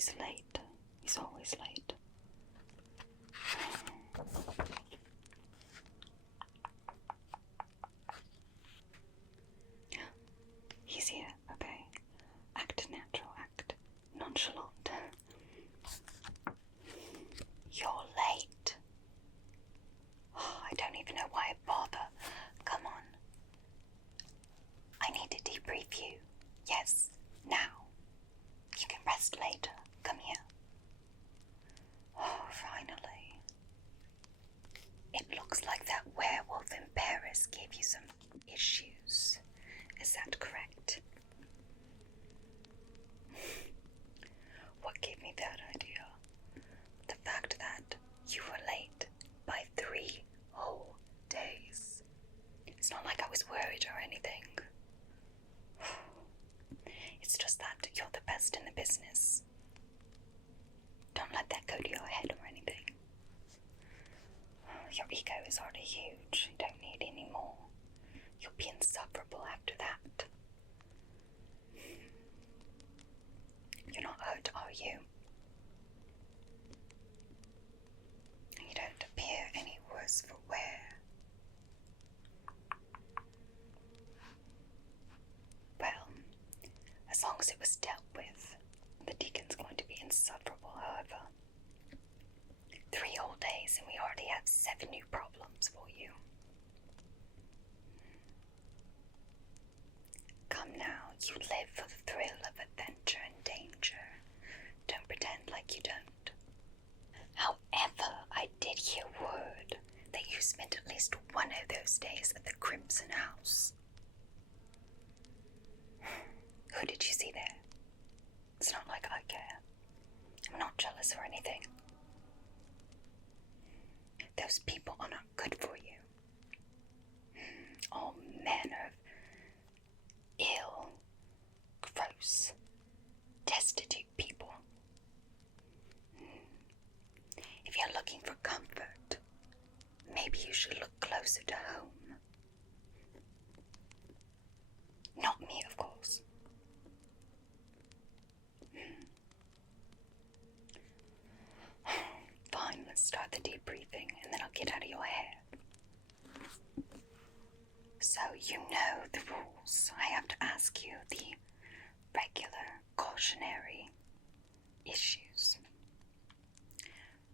he's late. He's always late. He's here, okay. Act natural, act nonchalant. You're late. Oh, I don't even know why I bother. Come on. I need to debrief you. Yes, now. You can rest later. Come here. Oh, finally. It looks like that werewolf in Paris gave you some issues. Is that correct? What gave me that idea? The fact that you were late by 3 whole days. It's not like I was worried or anything. It's just that you're the best in the business. Don't let that go to your head or anything. Your ego is already huge. You don't need any more. You'll be insufferable after that. You're not hurt, are you? You don't appear any worse for wear. Well, as long as it was dealt with, the deacon's going to be insufferable, however. 3 whole days and we already have 7 new problems for you. Come now, you live for the thrill of adventure and danger. Don't pretend like you don't. However, I did hear word that you spent at least one of those days at the Crimson House. Who did you see there? It's not like I care. I'm not jealous or anything. Those people are not good for you. All manner of ill, gross, destitute people. If you're looking for comfort, maybe you should look closer to home. Not me, of course. Fine, let's start the debriefing and then I'll get out of your hair. So you know the rules. I have to ask you the regular cautionary issues.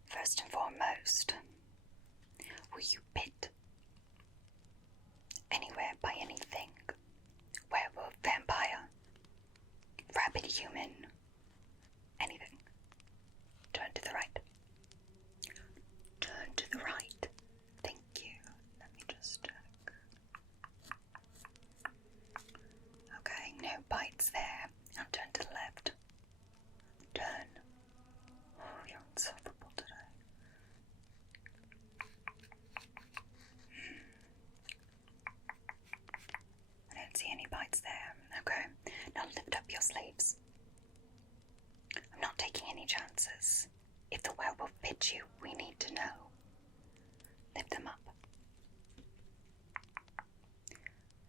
First and foremost, were you bit anywhere by anything? Werewolf, vampire, rabid human, anything? Turn to the right. Turn to the right. Thank you. Let me just check. Okay, no bites there. Now turn to the left. Turn. Oh, you're insufferable today. I don't see any bites there. Okay, now lift up your sleeves. I'm not taking any chances. If the werewolf bit you, we need to know. Lift them up.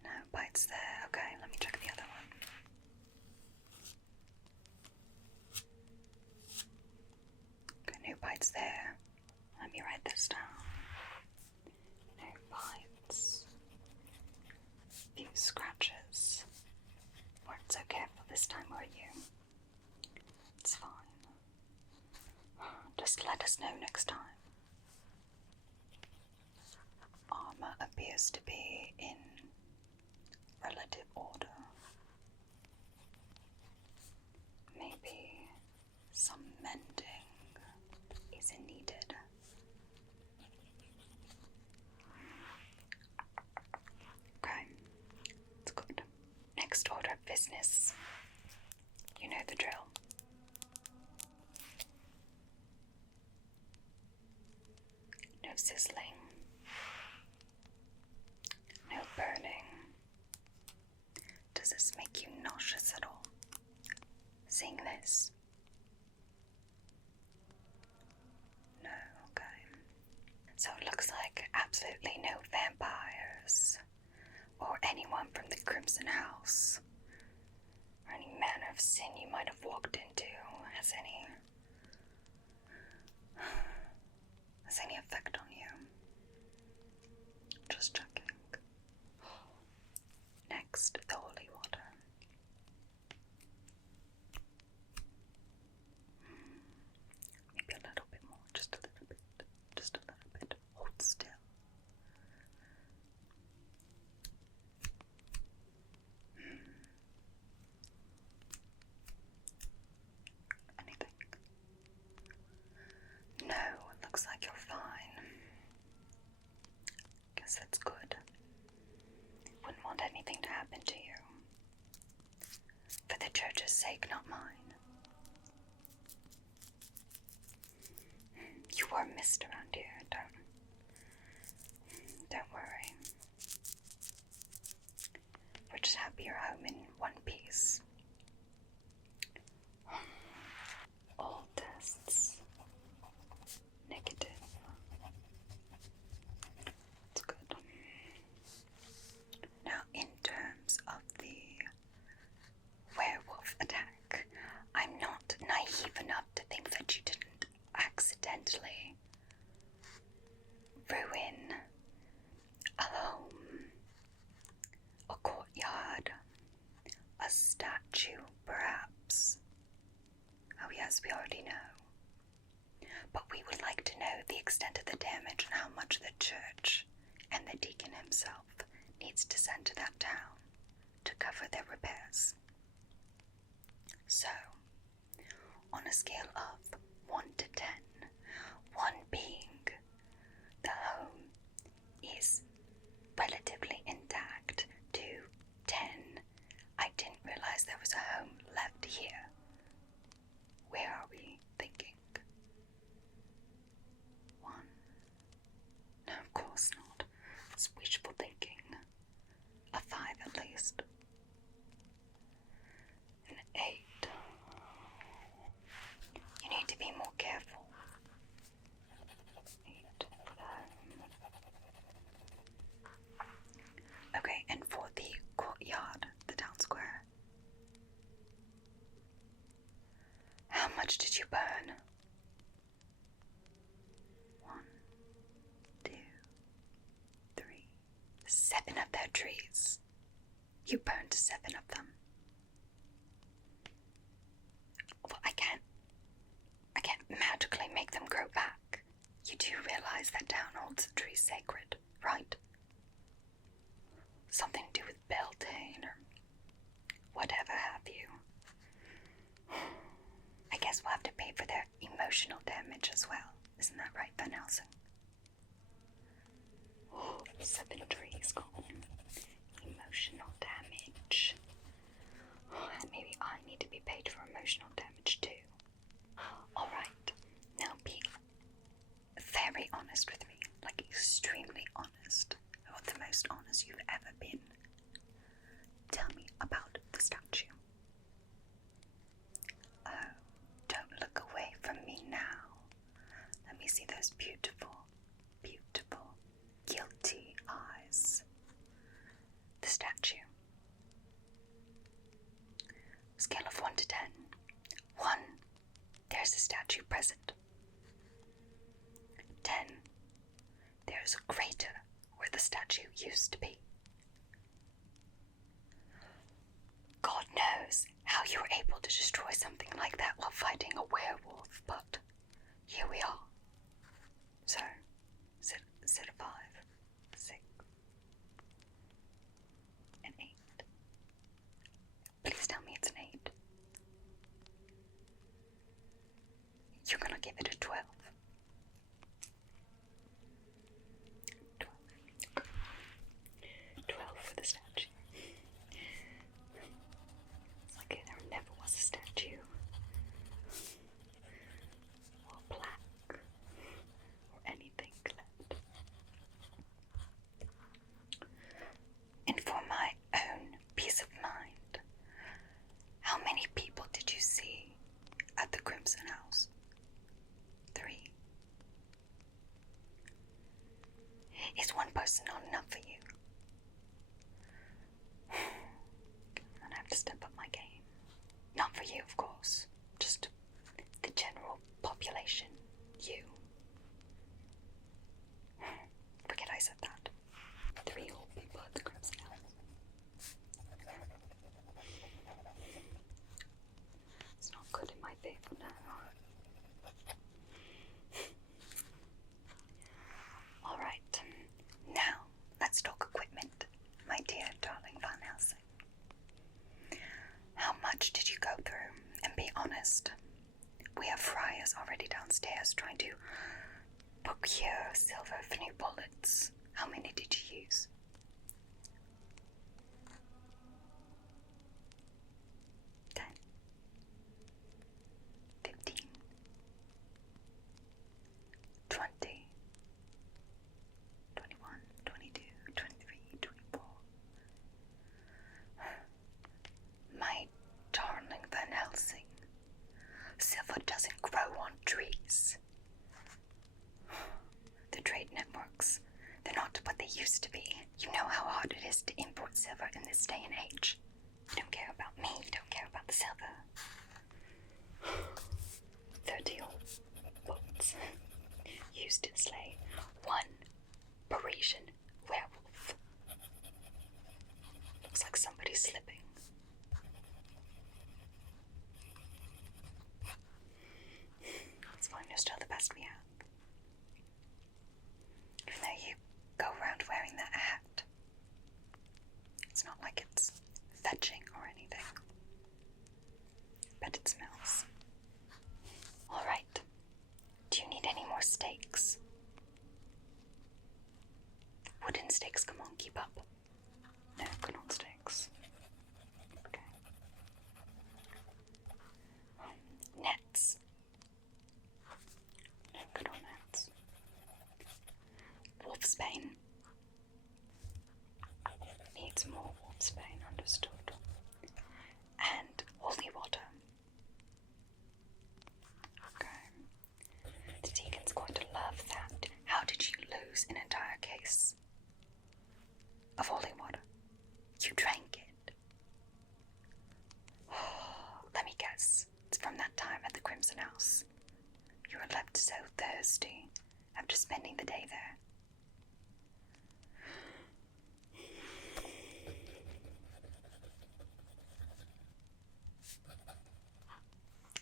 No bites there. Okay, let me check the other one. Okay, no bites there. Let me write this down. No bites. Few scratches. Weren't so careful this time, were you? It's fine. Just let us know next time. Armor appears to be in relative order. Maybe some mending is needed. Okay, it's good. Next order of business. You know the drill. No sizzling. No burning. Does this make you nauseous at all? Seeing this? No, okay. So it looks like absolutely no vampires or anyone from the Crimson House or any manner of sin you might have walked into has has any effect on you. Just checking. Next, the holy water. Maybe a little bit more, just a little bit, just a little bit. Hold still. Anything? No, it looks like you're fine. Guess that's good. Wouldn't want anything to happen to you. For the church's sake, not mine. You are missed around here, don't worry. We're just happy you're home in one piece. All tests negative. That's good. Now, in terms of the werewolf attack, I'm not naive enough to think that you didn't accidentally ruin a home, a courtyard, a statue, perhaps. Oh yes, we already know. But we would like to know the extent of the damage and how much the church and the deacon himself needs to send to that town to cover their repairs. So, on a scale of 1 to 10, 1 being the home is relatively intact, to 10, I didn't realize there was a home left here. Where are we thinking? 1. No, of course not. It's wishful thinking. A 5 at least. An 8. You need to be more careful. 8 for the home. Okay, and for the courtyard, the town square. How much did you burn? 1, 2, 3, 7 of their trees. You burned 7 of them. Well, I can't magically make them grow back. You do realize that town holds the trees sacred, right? Something to do with Beltane or whatever have you. I guess we'll have to pay for their emotional damage as well. Isn't that right, Van Helsing? 7 trees gone. Emotional damage. And maybe I need to be paid for emotional damage too. Alright, now be very honest with me. Like extremely honest. Or the most honest you've ever been. Tell me about the statue. Oh, don't look away from me now. Let me see those beautiful, beautiful, guilty eyes. The statue. Scale of 1 to 10. 1. There's a statue present. 10. There's a crater where the statue used to be. God knows how you were able to destroy something like that while fighting a werewolf, but here we are. So, is it a 5, 6, an 8? Please tell me it's an 8. You're gonna give it a 12. 12 for the statue. It's like there never was a statue. Or a plaque. Or anything left. And for my own peace of mind, how many people did you see at the Crimson House? 3. Is one person not enough for you? I'm gonna have to step up my game. Not for you, of course. Just Here, silver for new bullets. How many did you use? 10, 15, 20, 21, 22, 23, 24. My darling Van Helsing, silver doesn't grow on trees. The trade networks, they're not what they used to be. You know how hard it is to import silver in this day and age. You don't care about me, you don't care about the silver. 30 bullets used to slay one Parisian werewolf. Looks like somebody's slipping. It's fine, you're still the best we have. Even though you go around wearing that hat, it's not like it's fetching or anything. Bet it smells. Alright. Do you need any more stakes? Wooden stakes, come on, keep up. No, good on stakes. Okay. Nets. No, good on nets. Wolfsbane. Needs more wolfsbane, understood. And holy water. Okay. The deacon's going to love that. How did you lose an entire case of holy water? You drank it. Let me guess. It's from that time at the Crimson House. You were left so thirsty after spending the day there.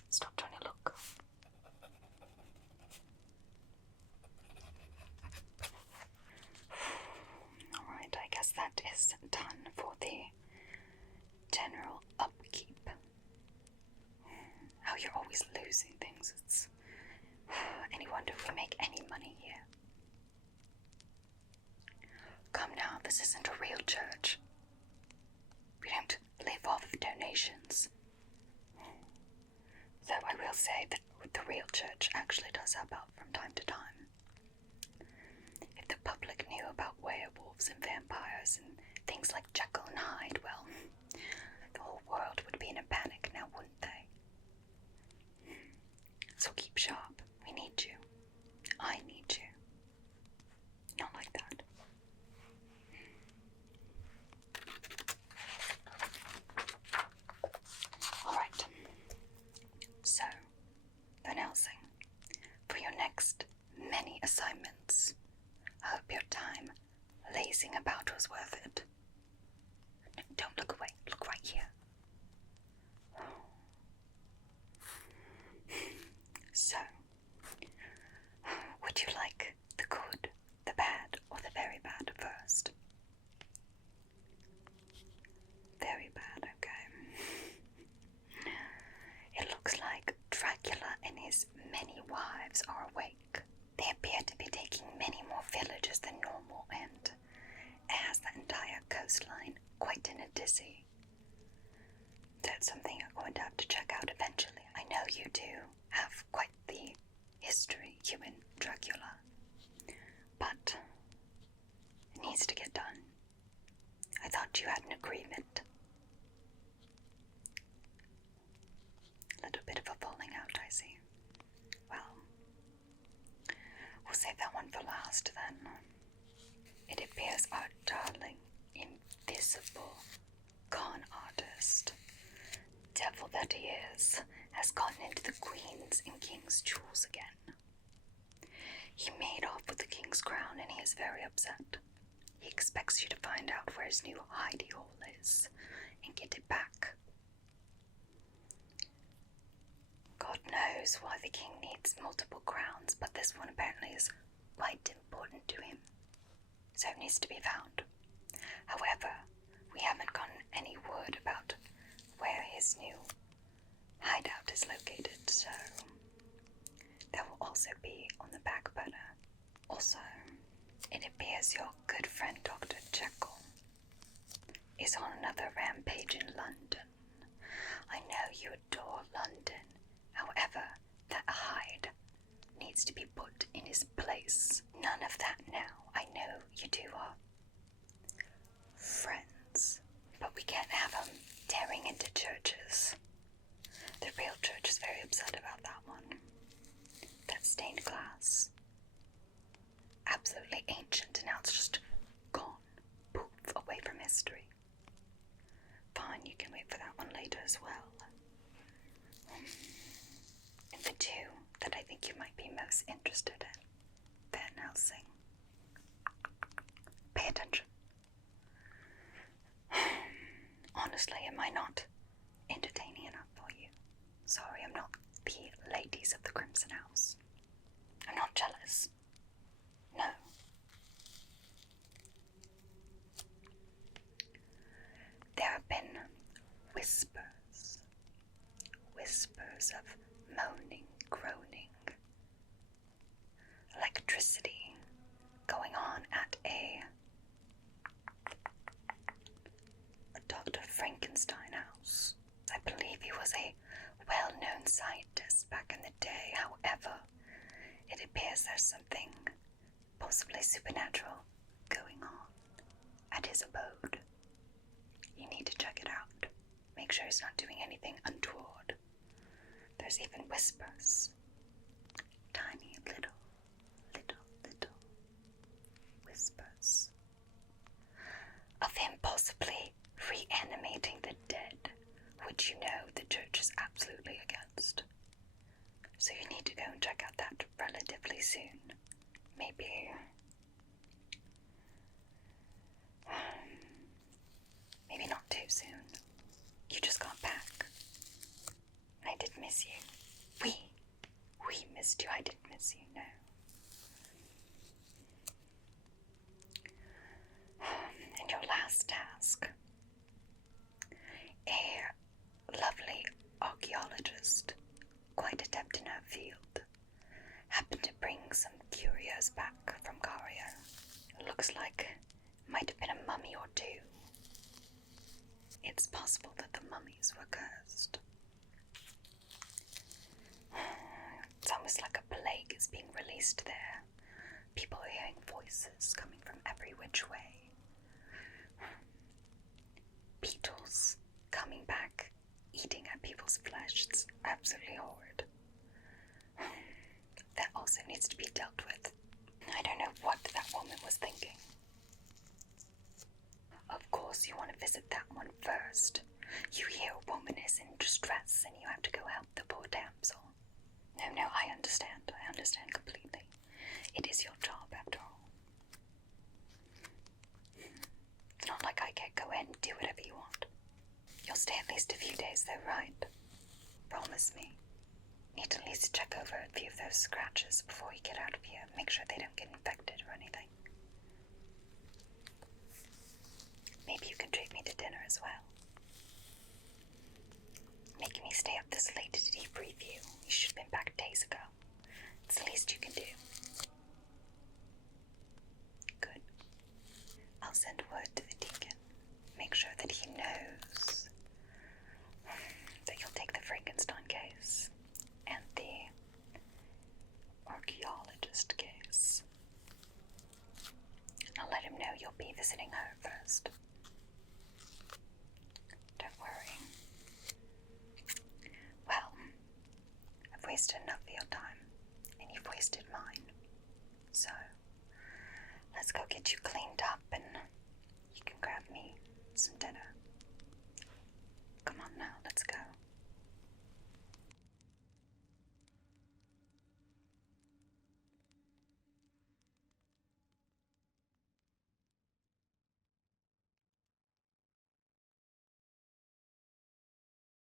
Stop trying to look. Alright, I guess that is done for the general upkeep. How you're always losing things. It's any wonder if we make any money here. Come now, this isn't a real church. We don't live off of donations. Though I will say that the real church actually does help out from time to time. If the public knew about werewolves and vampires and things like Jekyll and Hyde, well, the whole world would be in a panic now, wouldn't they? So keep sharp. We need you. I need you. Not like that. Alright. So, Van Helsing, for your next many assignments, I hope your time lazing about was worth it. Don't look away, look right here. So, would you like the good, the bad, or the very bad first? Very bad, okay. It looks like Dracula and his many wives are awake. They appear to be taking many more villages than normal, and it has the entire coastline quite in a dizzy. That's something you're going to have to check out eventually. I know you do have quite the history, you and Dracula, but it needs to get done. I thought you had an agreement. A little bit of a falling out, I see. Well, we'll save that one for last then. It appears our darling, invisible con artist, devil that he is, has gotten into the Queen's and King's jewels again. He made off with the King's crown and he is very upset. He expects you to find out where his new hidey hole is and get it back. God knows why the king needs multiple crowns, but this one apparently is quite important to him, so it needs to be found. However, we haven't gotten any word about where his new hideout is located, so that will also be on the back burner. Also, it appears your good friend Dr. Jekyll is on another rampage in London. I know you adore London. However, that Hyde needs to be put in his place. None of that now. I know you two are friends, but we can't have him tearing into churches. The real church is very upset about that one. That stained glass. Absolutely ancient, and now it's just gone. Poof, away from history. Fine, you can wait for that one later as well. And the two that I think you might be most interested in, Van Helsing. Pay attention. Honestly, am I not entertaining enough for you? Sorry, I'm not the ladies of the Crimson House. I'm not jealous. No. There have been whispers of moaning, groaning, electricity going on at a Dr. Frankenstein house. I believe he was a well-known scientist back in the day. However, it appears there's something possibly supernatural going on at his abode. You need to check it out. Make sure he's not doing anything untoward. There's even whispers. Tiny little whispers of him possibly reanimating the dead, which you know the church is absolutely against. So you need to go and check out that relatively soon. Maybe not too soon. You just got back. I did miss you. We missed you. I didn't miss you, no. And your last task. A lovely archaeologist, quite adept in her field, happened to bring some curios back from Cario. It looks like it might have been a mummy or two. It's possible that the mummies were cursed. It's almost like a plague is being released there. People are hearing voices coming from every which way. Beetles coming back, eating at people's flesh. It's absolutely horrid. That also needs to be dealt with. I don't know what that woman was thinking. Of course, you want to visit that one first. You hear a woman is in distress and you have to go help the poor damsel. No, I understand. I understand completely. It is your job, after all. It's not like I can't go in and do whatever you want. You'll stay at least a few days though, right? Promise me. Need to at least check over a few of those scratches before you get out of here. Make sure they don't get infected or anything. Maybe you can treat me to dinner as well. Making me stay up this late to debrief you. You should have been back days ago. It's the least you can do. Good. I'll send word to the deacon. Make sure that he knows that you'll take the Frankenstein case and the archaeologist case. I'll let him know you'll be visiting her first. Don't worry. Well, I've wasted enough of your time, and you've wasted mine. So, let's go get you cleaned up, and you can grab me some dinner. Come on now, let's go.